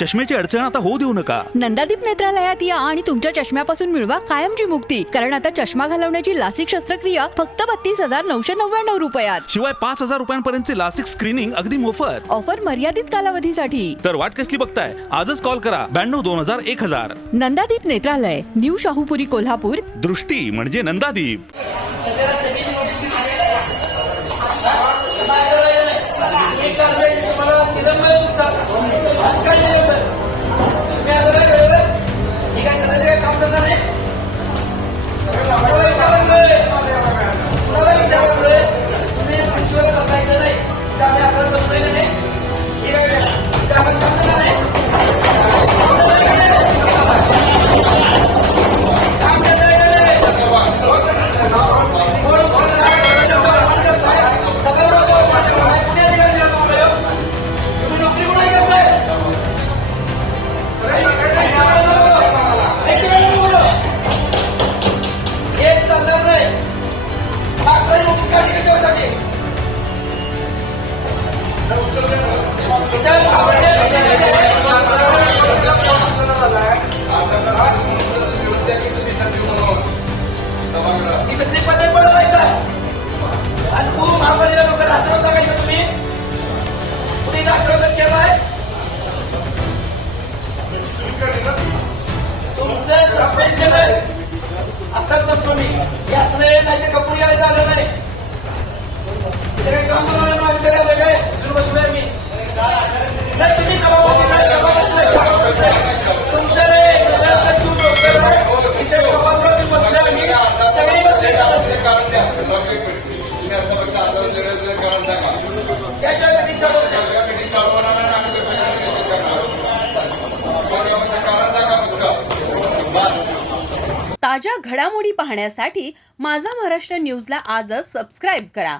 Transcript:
चष्म्याची अडचण आता होऊ देऊ नका. नंदादीप नेत्रालयात या आणि तुमच्या चष्म्यापासून मिळवा कायमची मुक्ती. कारण आता चष्मा घालवण्याची लासिक शस्त्रक्रिया फक्त 32,999 रुपयात. शिवाय 5,000 रुपयांपर्यंतचे लासिक स्क्रीनिंग अगदी मोफत. ऑफर मर्यादित कालावधीसाठी. तर वाट कसली बघताय, आजच कॉल करा 92-2000-1000. नंदादीप नेत्रालय, न्यू शाहूपुरी, कोल्हापूर. दृष्टी म्हणजे नंदादीप. ताज्या घडामोडी पाहण्यासाठी माझा महाराष्ट्र न्यूजला आजच सबस्क्राईब करा.